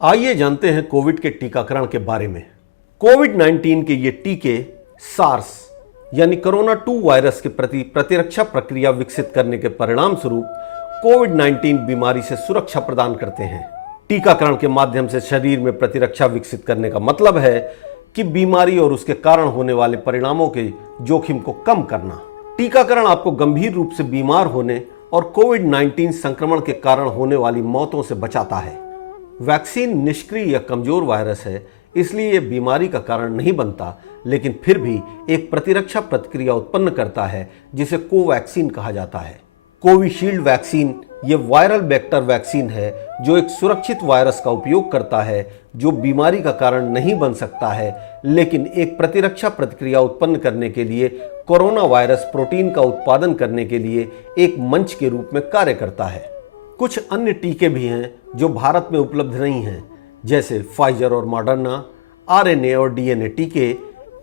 आइए जानते हैं कोविड के टीकाकरण के बारे में। कोविड-19 के ये टीके सार्स यानी कोरोना 2 वायरस के प्रति प्रतिरक्षा प्रक्रिया विकसित करने के परिणाम स्वरूप कोविड-19 बीमारी से सुरक्षा प्रदान करते हैं। टीकाकरण के माध्यम से शरीर में प्रतिरक्षा विकसित करने का मतलब है कि बीमारी और उसके कारण होने वाले परिणामों के जोखिम को कम करना। टीकाकरण आपको गंभीर रूप से बीमार होने और कोविड-19 संक्रमण के कारण होने वाली मौतों से बचाता है। वैक्सीन निष्क्रिय या कमजोर वायरस है, इसलिए यह बीमारी का कारण नहीं बनता, लेकिन फिर भी एक प्रतिरक्षा प्रतिक्रिया उत्पन्न करता है जिसे कोवैक्सीन कहा जाता है। कोविशील्ड वैक्सीन ये वायरल वेक्टर वैक्सीन है जो एक सुरक्षित वायरस का उपयोग करता है जो बीमारी का कारण नहीं बन सकता है, लेकिन एक प्रतिरक्षा प्रतिक्रिया उत्पन्न करने के लिए कोरोना वायरस प्रोटीन का उत्पादन करने के लिए एक मंच के रूप में कार्य करता है। कुछ अन्य टीके भी हैं जो भारत में उपलब्ध नहीं हैं, जैसे फाइजर और मॉडर्ना, आरएनए और डीएनए टीके,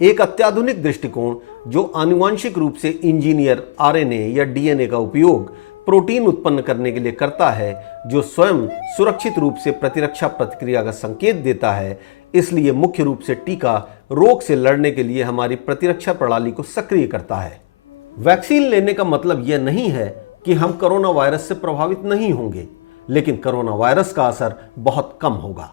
एक अत्याधुनिक दृष्टिकोण जो आनुवांशिक रूप से इंजीनियर आरएनए या डीएनए का उपयोग प्रोटीन उत्पन्न करने के लिए करता है, जो स्वयं सुरक्षित रूप से प्रतिरक्षा प्रतिक्रिया का संकेत देता है। इसलिए मुख्य रूप से टीका रोग से लड़ने के लिए हमारी प्रतिरक्षा प्रणाली को सक्रिय करता है। वैक्सीन लेने का मतलब यह नहीं है कि हम कोरोना वायरस से प्रभावित नहीं होंगे, लेकिन कोरोना वायरस का असर बहुत कम होगा।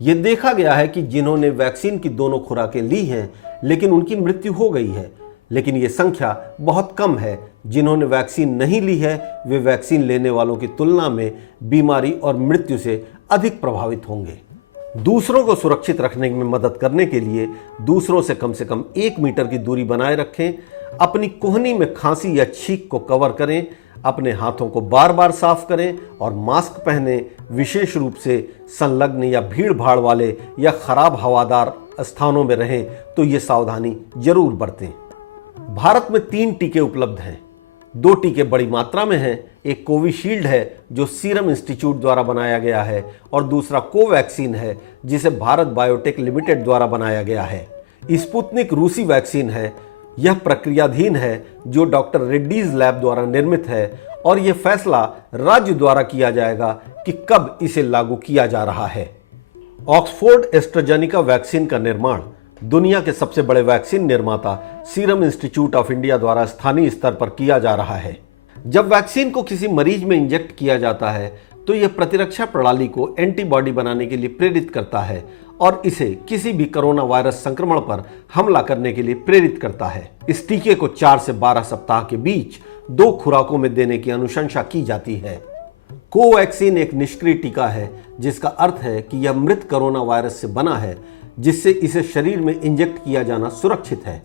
यह देखा गया है कि जिन्होंने वैक्सीन की दोनों खुराकें ली हैं लेकिन उनकी मृत्यु हो गई है, लेकिन यह संख्या बहुत कम है। जिन्होंने वैक्सीन नहीं ली है वे वैक्सीन लेने वालों की तुलना में बीमारी और मृत्यु से अधिक प्रभावित होंगे। दूसरों को सुरक्षित रखने में मदद करने के लिए दूसरों से कम 1 मीटर की दूरी बनाए रखें, अपनी कोहनी में खांसी या छींक को कवर करें, अपने हाथों को बार बार साफ करें और मास्क पहने। विशेष रूप से संलग्न या भीड़ भाड़ वाले या खराब हवादार स्थानों में रहें तो ये सावधानी जरूर बरतें। भारत में 3 टीके उपलब्ध हैं। 2 टीके बड़ी मात्रा में हैं। एक कोविशील्ड है जो सीरम इंस्टीट्यूट द्वारा बनाया गया है और दूसरा कोवैक्सीन है जिसे भारत बायोटेक लिमिटेड द्वारा बनाया गया है। स्पुतनिक रूसी वैक्सीन है। यह प्रक्रियाधीन है जो डॉक्टर रेड्डीज लैब द्वारा निर्मित है और यह फैसला राज्य द्वारा किया जाएगा कि कब इसे लागू किया जा रहा है। ऑक्सफोर्ड एस्ट्राजेनेका वैक्सीन का निर्माण दुनिया के सबसे बड़े वैक्सीन निर्माता सीरम इंस्टीट्यूट ऑफ इंडिया द्वारा स्थानीय स्तर पर किया जा रहा है। जब वैक्सीन को किसी मरीज में इंजेक्ट किया जाता है तो यह प्रतिरक्षा प्रणाली को एंटीबॉडी बनाने के लिए प्रेरित करता है और इसे किसी भी कोरोना वायरस संक्रमण पर हमला करने के लिए प्रेरित करता है। इस टीके को 4 से 12 सप्ताह के बीच 2 खुराकों में देने की अनुशंसा की जाती है। कोवैक्सीन एक निष्क्रिय टीका है, जिसका अर्थ है कि यह मृत कोरोना वायरस से बना है, जिससे इसे शरीर में इंजेक्ट किया जाना सुरक्षित है।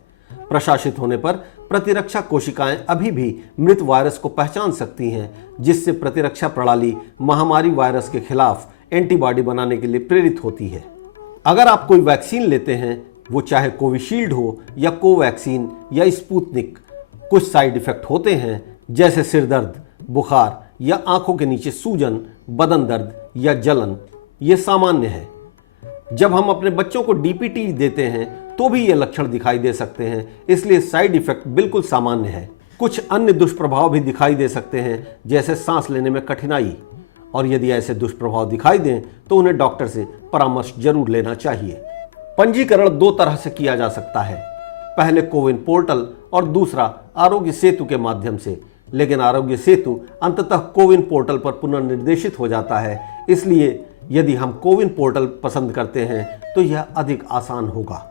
प्रशासित होने पर प्रतिरक्षा कोशिकाएं अभी भी मृत वायरस को पहचान सकती हैं, जिससे प्रतिरक्षा प्रणाली महामारी वायरस के खिलाफ एंटीबॉडी बनाने के लिए प्रेरित होती है। अगर आप कोई वैक्सीन लेते हैं, वो चाहे कोविशील्ड हो या कोवैक्सीन या स्पुतनिक, कुछ साइड इफेक्ट होते हैं जैसे सिर दर्द, बुखार या आंखों के नीचे सूजन, बदन दर्द या जलन। ये सामान्य है। जब हम अपने बच्चों को डीपीटी देते हैं तो भी ये लक्षण दिखाई दे सकते हैं, इसलिए साइड इफेक्ट बिल्कुल सामान्य है। कुछ अन्य दुष्प्रभाव भी दिखाई दे सकते हैं, जैसे सांस लेने में कठिनाई, और यदि ऐसे दुष्प्रभाव दिखाई दें तो उन्हें डॉक्टर से परामर्श जरूर लेना चाहिए। पंजीकरण 2 तरह से किया जा सकता है, पहले कोविन पोर्टल और दूसरा आरोग्य सेतु के माध्यम से, लेकिन आरोग्य सेतु अंततः कोविन पोर्टल पर पुनर्निर्देशित हो जाता है। इसलिए यदि हम कोविन पोर्टल पसंद करते हैं तो यह अधिक आसान होगा।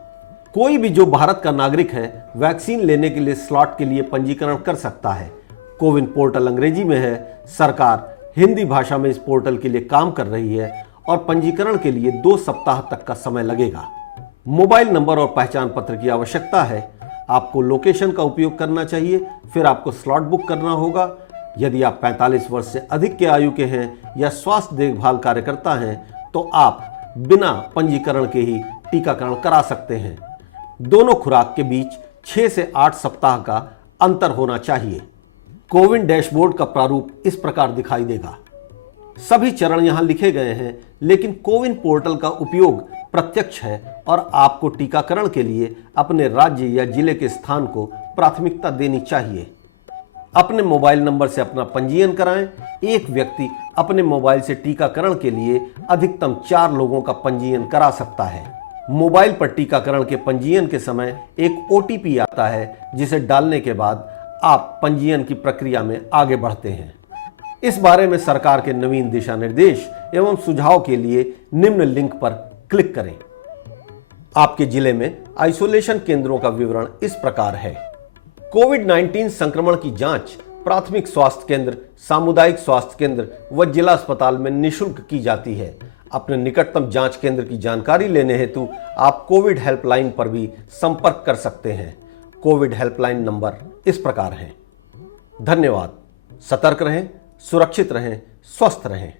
कोई भी जो भारत का नागरिक है वैक्सीन लेने के लिए स्लॉट के लिए पंजीकरण कर सकता है। कोविन पोर्टल अंग्रेजी में है। सरकार हिंदी भाषा में इस पोर्टल के लिए काम कर रही है और पंजीकरण के लिए 2 सप्ताह तक का समय लगेगा। मोबाइल नंबर और पहचान पत्र की आवश्यकता है। आपको लोकेशन का उपयोग करना चाहिए, फिर आपको स्लॉट बुक करना होगा। यदि आप 45 वर्ष से अधिक के आयु के हैं या स्वास्थ्य देखभाल कार्यकर्ता हैं तो आप बिना पंजीकरण के ही टीकाकरण करा सकते हैं। दोनों खुराक के बीच 6 से 8 सप्ताह का अंतर होना चाहिए। कोविन डैशबोर्ड का प्रारूप इस प्रकार दिखाई देगा। सभी चरण यहां लिखे गए हैं, लेकिन कोविन पोर्टल का उपयोग प्रत्यक्ष है और आपको टीकाकरण के लिए अपने राज्य या जिले के स्थान को प्राथमिकता देनी चाहिए। अपने मोबाइल नंबर से अपना पंजीयन कराएं। एक व्यक्ति अपने मोबाइल से टीकाकरण के लिए अधिकतम 4 लोगों का पंजीयन करा सकता है। मोबाइल पर टीकाकरण के पंजीयन के समय एक OTP आता है, जिसे डालने के बाद आप पंजीयन की प्रक्रिया में आगे बढ़ते हैं। इस बारे में सरकार के नवीन दिशा निर्देश एवं सुझाव के लिए निम्न लिंक पर क्लिक करें। आपके जिले में आइसोलेशन केंद्रों का विवरण इस प्रकार है। कोविड-19 संक्रमण की जांच प्राथमिक स्वास्थ्य केंद्र, सामुदायिक स्वास्थ्य केंद्र व जिला अस्पताल में निःशुल्क की जाती है। अपने निकटतम जांच केंद्र की जानकारी लेने हेतु आप कोविड हेल्पलाइन पर भी संपर्क कर सकते हैं। कोविड हेल्पलाइन नंबर इस प्रकार हैं। धन्यवाद। सतर्क रहें, सुरक्षित रहें, स्वस्थ रहें।